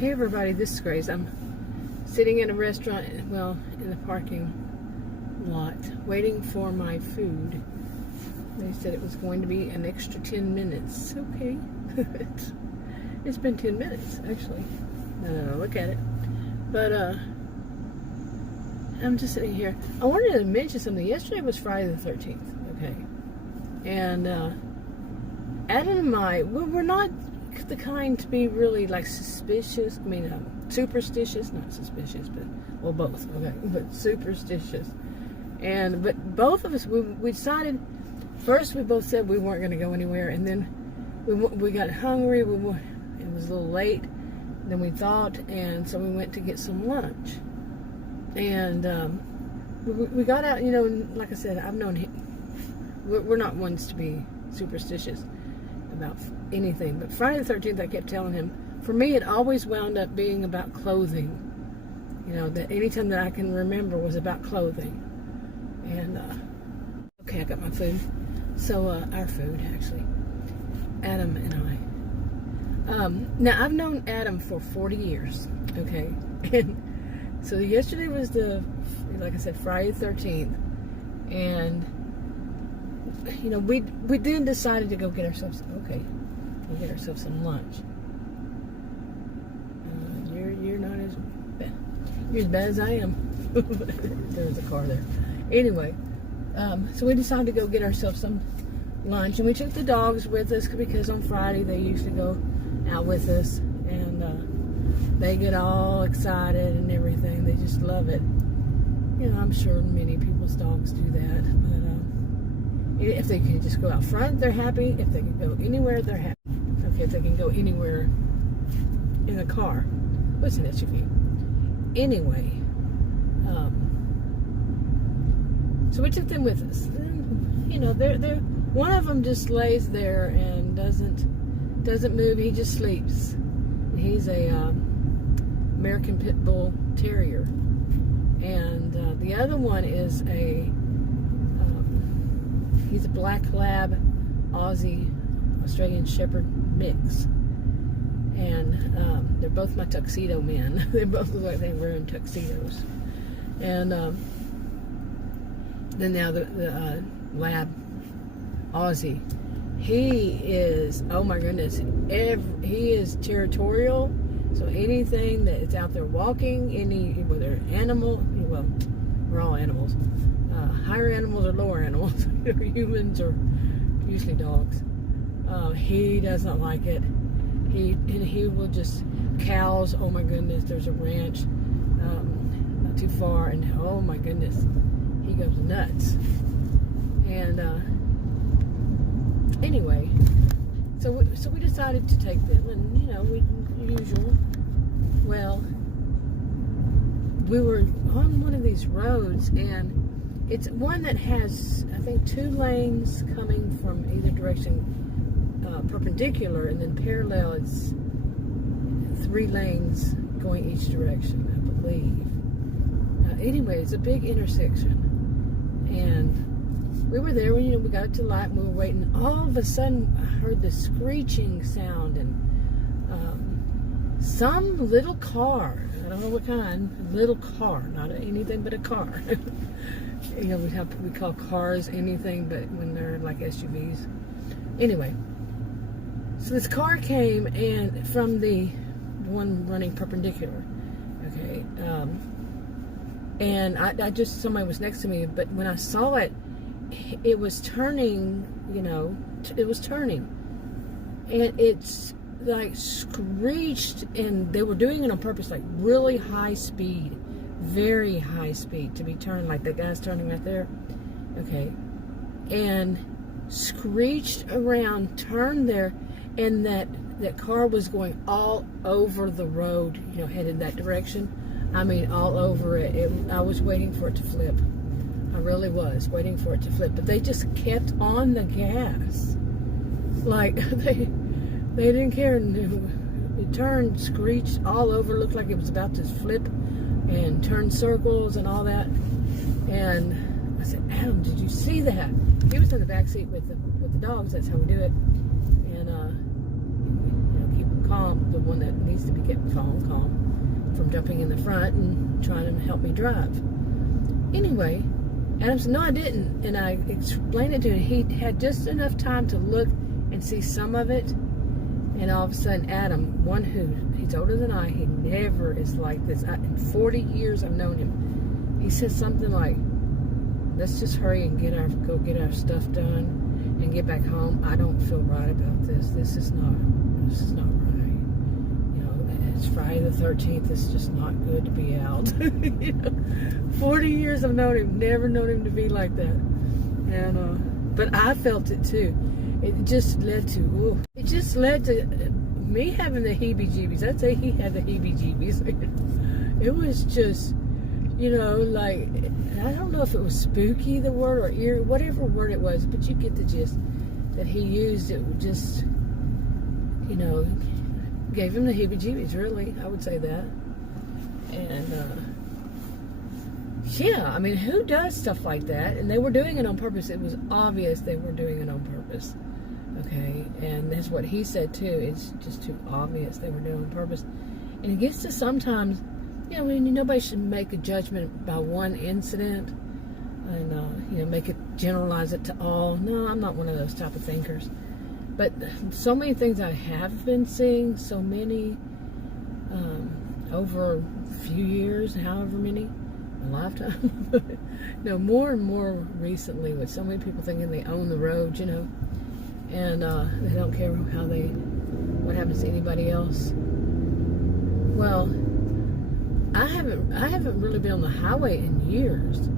Hey everybody, this is Grace. I'm sitting in a restaurant, well, in the parking lot, waiting for my food. They said it was going to be an extra 10 minutes. Okay. It's been 10 minutes, actually. No, look at it. But, I'm just sitting here. I wanted to mention something. Yesterday was Friday the 13th, okay? And, Adam and I, we're not the kind to be really like suspicious. I mean, superstitious, not suspicious, but well, both. Okay, but superstitious. But both of us, we decided. First, we both said we weren't going to go anywhere, and then we got hungry. It was a little late. Then we thought, and so we went to get some lunch. And we got out. You know, like I said, I've known him. We're not ones to be superstitious about anything, but Friday the 13th I kept telling him, for me it always wound up being about clothing. You know, that anytime that I can remember was about clothing. And okay, I got my food. So our food, actually, Adam and I. Now I've known Adam for 40 years, okay? And so yesterday was like I said, Friday the 13th, and you know, we then decided to go get ourselves, we'll get ourselves some lunch. You're not as bad. You're as bad as I am. There's a car there. Anyway, so we decided to go get ourselves some lunch, and we took the dogs with us because on Friday they usually go out with us, and they get all excited and everything. They just love it. You know, I'm sure many people's dogs do that, but if they can just go out front, they're happy. If they can go anywhere, they're happy. Okay, if they can go anywhere in the car. What's an SUV? Anyway, so we took them with us. And, you know, they're one of them just lays there and doesn't move. He just sleeps. He's a American Pit Bull Terrier, and the other one is he's a Black Lab Aussie Australian Shepherd mix. And they're both my tuxedo men. They both look like they're wearing tuxedos. And then now the Lab Aussie, he is, oh my goodness, he is territorial. So anything that is out there walking, whether animal, well, we're all animals. Higher animals or lower animals, humans or usually dogs. He does not like it. He will just, cows, oh my goodness, there's a ranch not too far, and oh my goodness, he goes nuts. And anyway, so we decided to take them, and you know, usual. Well, we were on one of these roads, and it's one that has, I think, 2 lanes coming from either direction, perpendicular, and then parallel it's 3 lanes going each direction, I believe. Anyway, it's a big intersection, and we were there when, you know, we got to the light and we were waiting. All of a sudden I heard the screeching sound, and some little car, I don't know what kind, little car, not anything but a car. You know, we call cars anything but when they're like SUVs. Anyway, so this car came, and from the one running perpendicular, okay, and I just, somebody was next to me, but when I saw it, it was turning, you know, it was turning, and it's like screeched, and they were doing it on purpose, like really high speed, very high speed, to be turned, like that guy's turning right there, okay, and screeched around, turned there, and that car was going all over the road, you know, headed that direction. I mean, all over it. I was waiting for it to flip. I really was waiting for it to flip, but they just kept on the gas, like they didn't care. It turned, screeched all over, looked like it was about to flip and turn circles and all that. And I said, Adam, did you see that? He was in the back seat with the dogs. That's how we do it. And you know, keep them calm. The one that needs to be kept calm, from jumping in the front and trying to help me drive. Anyway, Adam said, no, I didn't. And I explained it to him. He had just enough time to look and see some of it. And all of a sudden, Adam, he's older than I, he never is like this. In 40 years I've known him, he says something like, let's just hurry and go get our stuff done and get back home. I don't feel right about this. This is not right. You know, it's Friday the 13th. It's just not good to be out. You know, 40 years I've known him, never known him to be like that. And but I felt it too. It just led to me having the Heebie Jeebies. I'd say he had the Heebie Jeebies. It was just, you know, like, I don't know if it was spooky, the word, or eerie, whatever word it was, but you get the gist that he used. It just, you know, gave him the Heebie Jeebies, really. I would say that. And, yeah, I mean, who does stuff like that? And they were doing it on purpose. It was obvious they were doing it on purpose. Okay, and that's what he said too. It's just too obvious they were doing it on purpose. And it gets to sometimes, you know, nobody should make a judgment by one incident and, you know, generalize it to all. No, I'm not one of those type of thinkers. But so many things I have been seeing, so many, over a few years, however many, a lifetime. No, more and more recently, with so many people thinking they own the road, you know, and they don't care what happens to anybody else. Well, I haven't really been on the highway in years,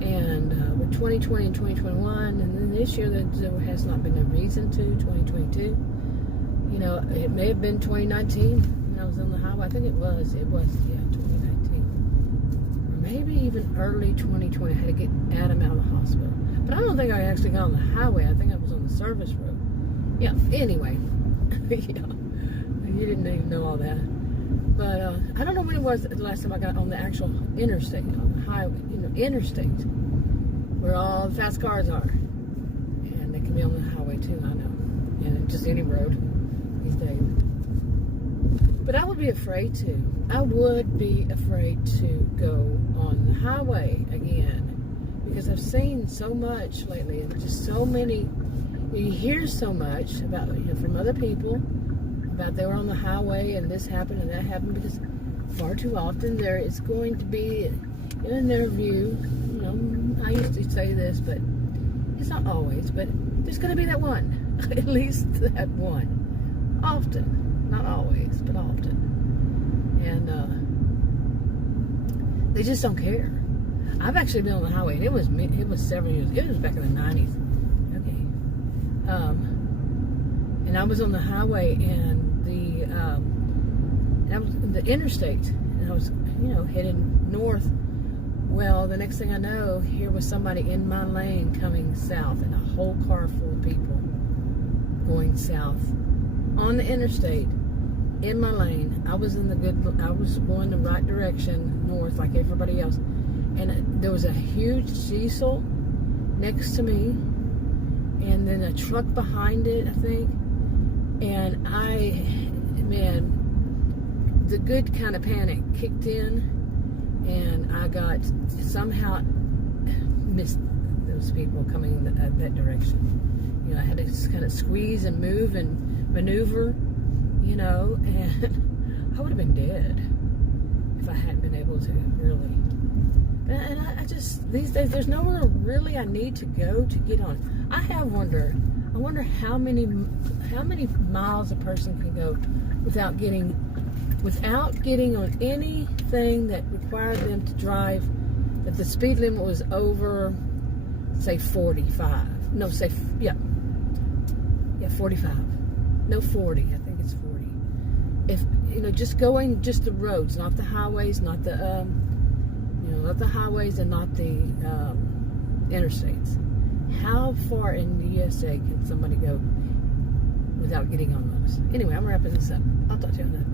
and with 2020 and 2021, and then this year there has not been a reason to. 2022, you know, it may have been 2019 when I was on the highway. I think it was 2019, or maybe even early 2020. I had to get Adam out of the hospital, but I don't think I actually got on the highway. I think I was on the service road. Yeah. Anyway, yeah, you didn't even know all that. But I don't know when it was the last time I got on the actual interstate, on the highway, you know, interstate, where all the fast cars are. And they can be on the highway too, I know. And just any road these days. But I would be afraid to. I would be afraid to go on the highway again. Because I've seen so much lately, and just so many, you hear so much about, you know, from other people, about they were on the highway and this happened and that happened, because far too often there is going to be, in their view, you know, I used to say this, but it's not always, but there's going to be that one, at least that one, often, not always, but often, and they just don't care. I've actually been on the highway, and it was several years, it was back in the 90s, okay, and I was on the highway, and I was in the interstate, and I was, you know, heading north. Well, the next thing I know, here was somebody in my lane coming south, and a whole car full of people going south on the interstate in my lane. I was going the right direction, north, like everybody else, and there was a huge diesel next to me, and then a truck behind it, I think. And the good kind of panic kicked in, and I got somehow missed those people coming that direction. You know, I had to just kind of squeeze and move and maneuver, you know, and I would have been dead if I hadn't been able to, really. And I just, these days, there's nowhere really I need to go to get on. I wonder how many miles a person can go without getting on anything that required them to drive, that the speed limit was over, say 45. No, 45. No, 40. I think it's 40. If, you know, just going just the roads, not the highways, not the not the highways and not the interstates. How far in the USA can somebody go without getting on those? Anyway, I'm wrapping this up. I'll talk to you on that.